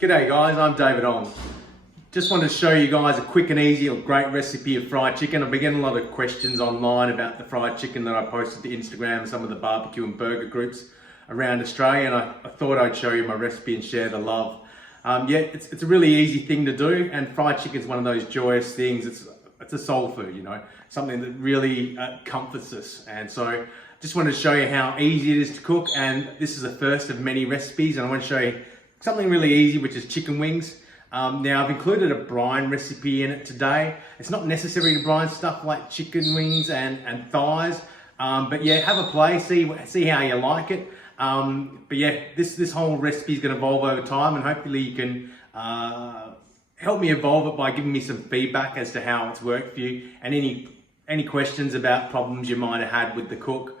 G'day guys, I'm David Ong. Just wanted to show you guys a quick and easy or great recipe of fried chicken. I've been getting a lot of questions online about the fried chicken that I posted to Instagram and some of the barbecue and burger groups around Australia, and I thought I'd show you my recipe and share the love. It's a really easy thing to do, and fried chicken is one of those joyous things. It's a soul food, you know, something that really comforts us. And so just wanted to show you how easy it is to cook, and this is the first of many recipes, and I want to show you something really easy, which is chicken wings. Now I've included a brine recipe in it today. It's not necessary to brine stuff like chicken wings and thighs, but yeah, have a play, see how you like it. But yeah, this whole recipe is going to evolve over time, and hopefully you can help me evolve it by giving me some feedback as to how it's worked for you, and any questions about problems you might have had with the cook.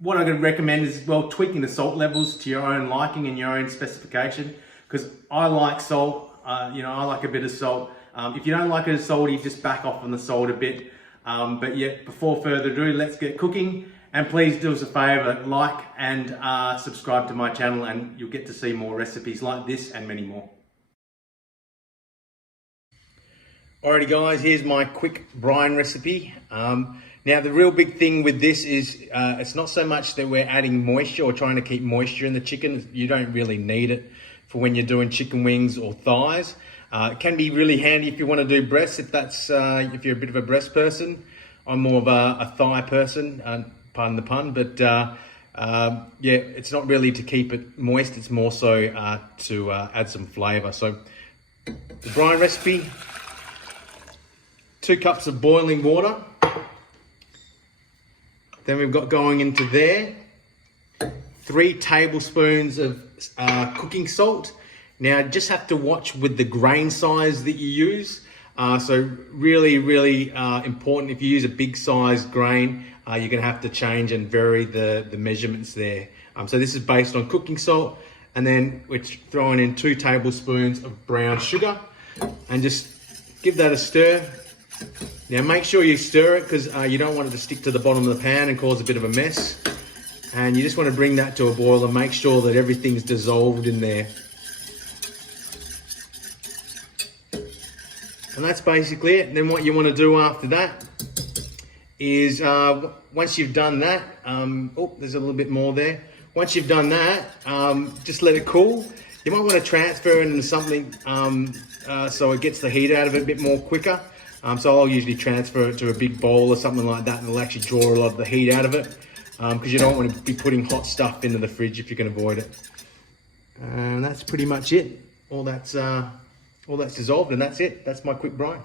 What I'm going to recommend is, well, tweaking the salt levels to your own liking and your own specification, because I like salt, I like a bit of salt. If you don't like it as salty, just back off on the salt a bit. But yeah, before further ado, let's get cooking. And please do us a favor, like and subscribe to my channel, and you'll get to see more recipes like this and many more. Alrighty guys, here's my quick brine recipe. Now the real big thing with this is it's not so much that we're adding moisture or trying to keep moisture in the chicken. You don't really need it for when you're doing chicken wings or thighs. It can be really handy if you want to do breasts, if you're a bit of a breast person. I'm more of a thigh person, pardon the pun, but yeah, it's not really to keep it moist, it's more so to add some flavor. So the brine recipe: 2 cups of boiling water. Then we've got going into there 3 tablespoons of cooking salt. Now just have to watch with the grain size that you use. So really important, if you use a big size grain, you're gonna have to change and vary the measurements there. So this is based on cooking salt, and then we're throwing in 2 tablespoons of brown sugar, and just give that a stir. Now make sure you stir it, because you don't want it to stick to the bottom of the pan and cause a bit of a mess. And you just want to bring that to a boil and make sure that everything's dissolved in there. And that's basically it. And then what you want to do after that is, once you've done that, oh, there's a little bit more there. Once you've done that, just let it cool. You might want to transfer it into something so it gets the heat out of it a bit more quicker. So I'll usually transfer it to a big bowl or something like that, and it'll actually draw a lot of the heat out of it, because you don't want to be putting hot stuff into the fridge if you can avoid it. And that's pretty much it. All that's dissolved, and that's it. That's my quick brine.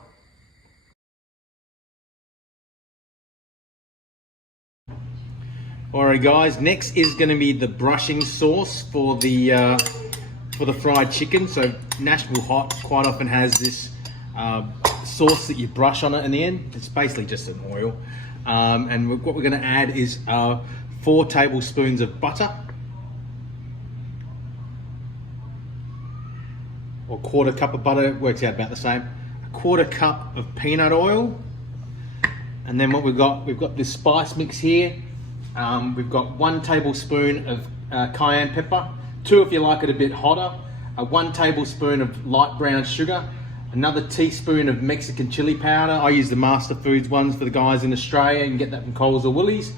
Alright guys, next is going to be the brushing sauce for the fried chicken. So Nashville Hot quite often has this sauce that you brush on it in the end. It's basically just an oil. And what we're going to add is 4 tablespoons of butter, or 1/4 cup of butter, works out about the same. 1/4 cup of peanut oil. And then what we've got this spice mix here. We've got 1 tablespoon of cayenne pepper, 2 if you like it a bit hotter, 1 tablespoon of light brown sugar, another teaspoon of Mexican chili powder. I use the Master Foods ones for the guys in Australia. You can get that from Coles or Woolies.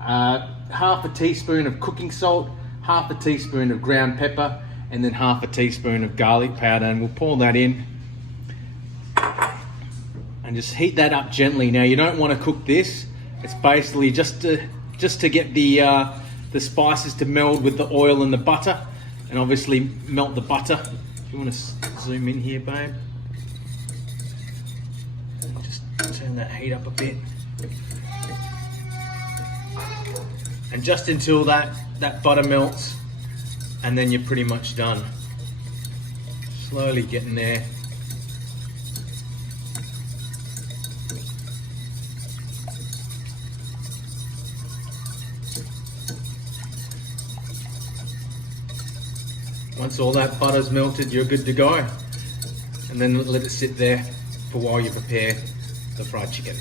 1/2 teaspoon of cooking salt, 1/2 teaspoon of ground pepper, and then 1/2 teaspoon of garlic powder. And we'll pour that in and just heat that up gently. Now you don't want to cook this. It's basically just to get the spices to meld with the oil and the butter, and obviously melt the butter. If you want to zoom in here, babe. Turn that heat up a bit, and just until that butter melts, and then you're pretty much done. Slowly getting there. Once all that butter's melted, you're good to go, and then let it sit there for while you prepare the fried chicken.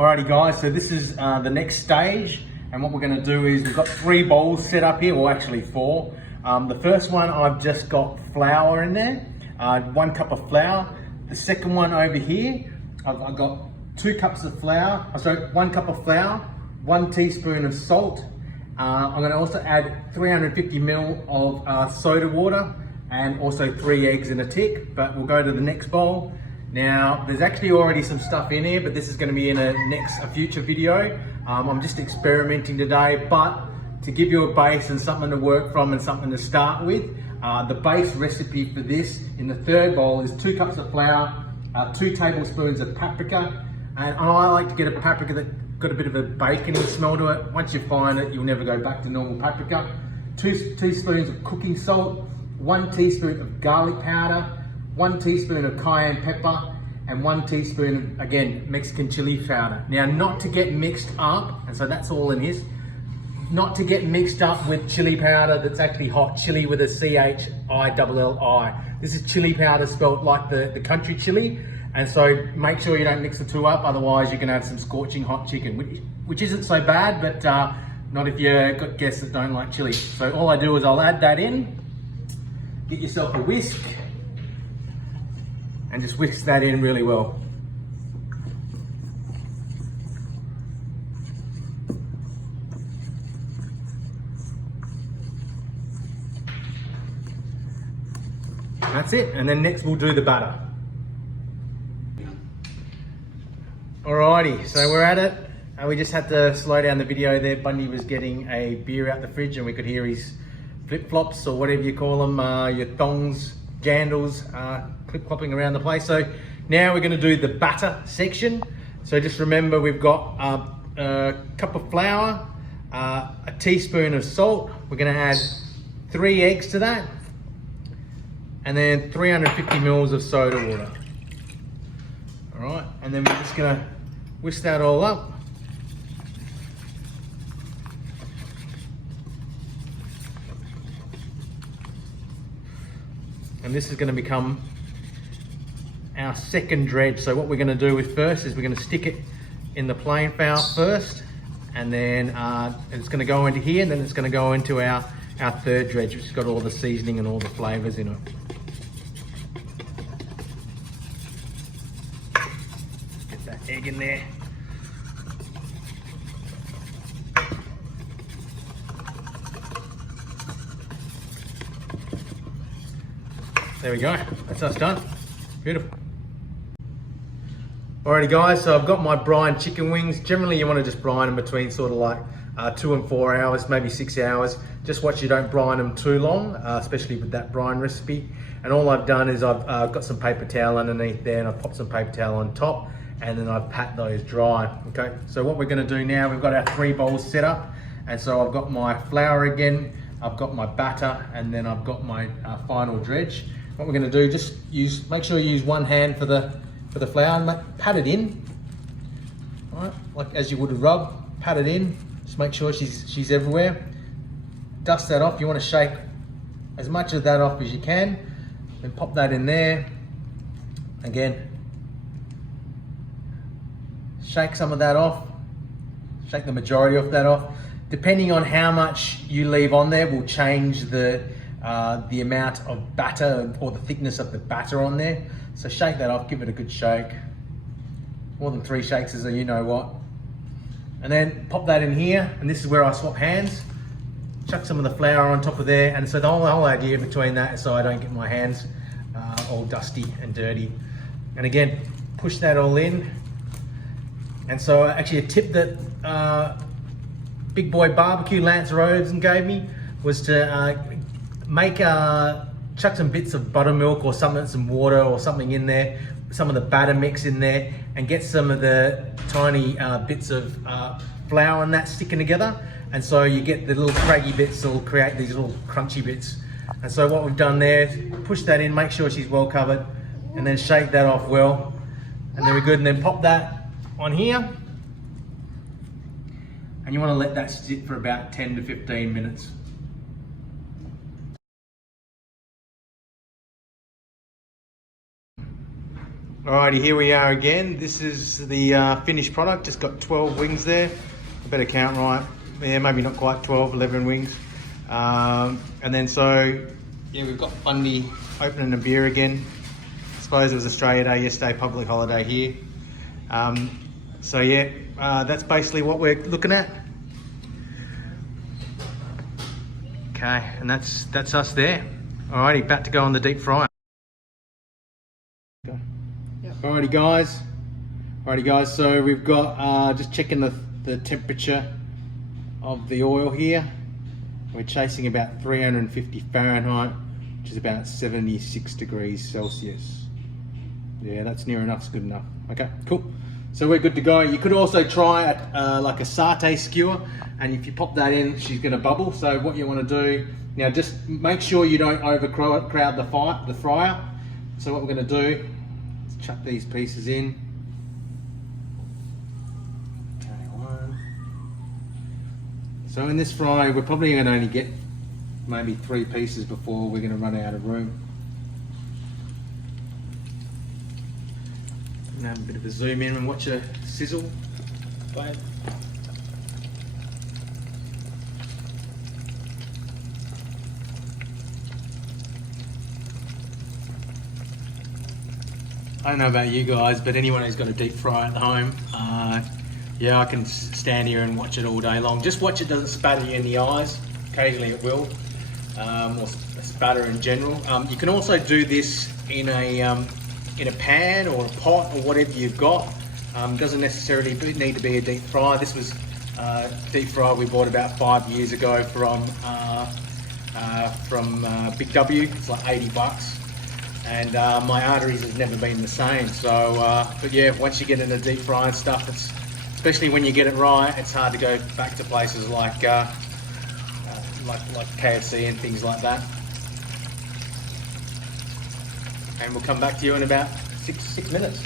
Alrighty guys, so this is the next stage, and what we're going to do is we've got 3 bowls set up here, well actually 4. The first one I've just got flour in there, 1 cup of flour. The second one over here, I've got 2 cups of flour, 1 cup of flour, 1 teaspoon of salt. I'm going to also add 350 ml of soda water and also 3 eggs in a tick, but we'll go to the next bowl. Now, there's actually already some stuff in here, but this is going to be in a future video. I'm just experimenting today, but to give you a base and something to work from and something to start with, the base recipe for this in the third bowl is 2 cups of flour, 2 tablespoons of paprika, and I like to get a paprika that got a bit of a bacony smell to it. Once you find it, you'll never go back to normal paprika. 2 teaspoons of cooking salt, 1 teaspoon of garlic powder, 1 teaspoon of cayenne pepper, and 1 teaspoon of, again, Mexican chili powder. Now, not to get mixed up, and so that's all in this, not to get mixed up with chili powder that's actually hot chili with a C-H-I-L-L-I. This is chili powder spelled like the country chili, and so make sure you don't mix the two up, otherwise you can have some scorching hot chicken, which isn't so bad, but not if you've got guests that don't like chili. So all I do is I'll add that in, get yourself a whisk, and just whisk that in really well. That's it, and then next we'll do the batter. Alrighty, so we're at it. We just had to slow down the video there. Bundy was getting a beer out the fridge and we could hear his flip-flops, or whatever you call them, your thongs, jandals, clip-clopping around the place. So now we're going to do the batter section. So just remember, we've got a cup of flour, a teaspoon of salt. We're going to add 3 eggs to that, and then 350 mils of soda water. All right, and then we're just going to whisk that all up. And this is going to become our second dredge. So what we're going to do with first is we're going to stick it in the plain flour first, and then it's going to go into here, and then it's going to go into our third dredge, which has got all the seasoning and all the flavors in it. Get that egg in there. There we go, that's us done. Beautiful. Alrighty guys, so I've got my brine chicken wings. Generally you want to just brine them between sort of like 2 and 4 hours, maybe 6 hours. Just watch you don't brine them too long, especially with that brine recipe. And all I've done is I've got some paper towel underneath there, and I've popped some paper towel on top, and then I've pat those dry. Okay, so what we're going to do now, we've got our 3 bowls set up, and so I've got my flour again, I've got my batter, and then I've got my final dredge. What we're going to do, just make sure you use 1 hand for the flour, and pat it in, all right, like as you would a rub. Pat it in, just make sure she's everywhere. Dust that off. You want to shake as much of that off as you can, then pop that in there. Again, shake some of that off, shake the majority of that off. Depending on how much you leave on there will change the amount of batter or the thickness of the batter on there. So shake that off, give it a good shake. More than 3 shakes is a you know what. And then pop that in here, and this is where I swap hands. Chuck some of the flour on top of there, and so the whole idea between that is so I don't get my hands all dusty and dirty. And again, push that all in. And so actually a tip that Big Boy Barbecue Lance Rosen gave me was to chuck some bits of buttermilk or something, some water or something in there, some of the batter mix in there, and get some of the tiny bits of flour and that sticking together. And so you get the little craggy bits that will create these little crunchy bits. And so what we've done there is push that in, make sure she's well covered, and then shake that off well. And then we're good, and then pop that on here. And you want to let that sit for about 10 to 15 minutes. Alrighty, here we are again. This is the finished product. Just got 12 wings there. I better count right. Yeah, maybe not quite 12, 11 wings. And then so, yeah, we've got Bundy opening a beer again. I suppose it was Australia Day yesterday, public holiday here. So yeah, that's basically what we're looking at. Okay, and that's us there. Alrighty, about to go on the deep fryer. Okay. Yep. Alrighty guys, so we've got just checking the temperature of the oil here. We're chasing about 350 Fahrenheit, which is about 76 degrees Celsius. Yeah, that's near enough, it's good enough. Okay, cool. So we're good to go. You could also try like a satay skewer, and if you pop that in, she's gonna bubble. So what you wanna do, now just make sure you don't overcrowd the fryer. So what we're gonna do, is chuck these pieces in. Okay, one. So in this fry, we're probably gonna only get maybe 3 pieces before we're gonna run out of room. Have a bit of a zoom in and watch a sizzle. Babe. I don't know about you guys, but anyone who's got a deep fryer at home, yeah, I can stand here and watch it all day long. Just watch it doesn't spatter you in the eyes. Occasionally it will, or spatter in general. You can also do this in a pan or a pot or whatever you've got. Doesn't necessarily need to be a deep fryer. This was deep fryer we bought about 5 years ago from Big W. It's like 80 bucks. And my arteries have never been the same. So, but yeah, once you get into deep frying stuff, it's, especially when you get it right, it's hard to go back to places like KFC and things like that. And we'll come back to you in about six minutes.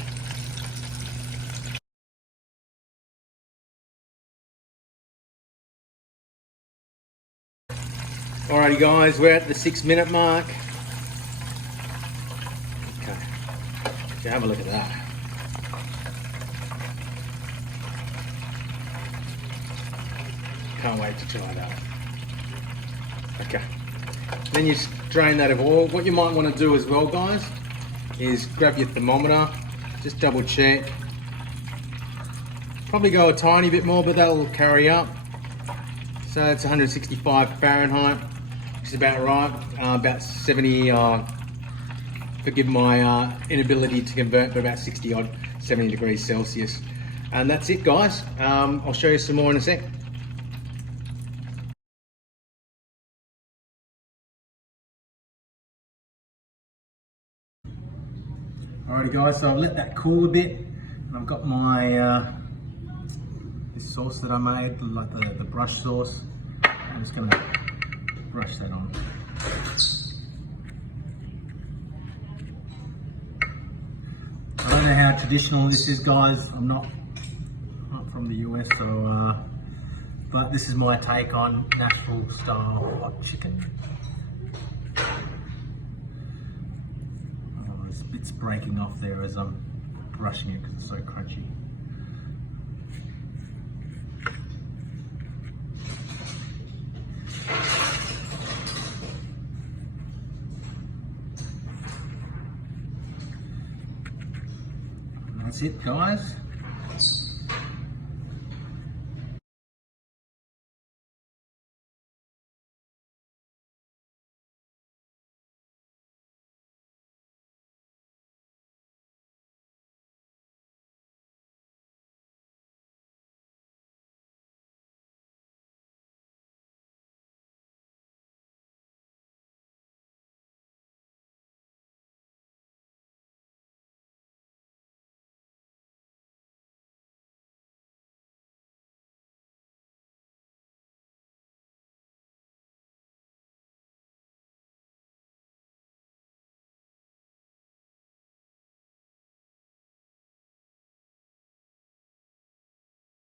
Alrighty guys, we're at the 6-minute mark. Okay, so have a look at that. Can't wait to try that. Okay, then you drain that of oil. What you might want to do as well, guys, is grab your thermometer, just double check. Probably go a tiny bit more, but that'll carry up. So it's 165 Fahrenheit, which is about right, about 70, forgive my inability to convert, but about 60 odd, 70 degrees Celsius. And that's it guys, I'll show you some more in a sec. Alrighty guys, so I've let that cool a bit, and I've got my this sauce that I made, like the brush sauce. I'm just going to brush that on. I don't know how traditional this is, guys. I'm not from the US, so but this is my take on Nashville style hot chicken. It's breaking off there as I'm brushing it because it's so crunchy. And that's it guys.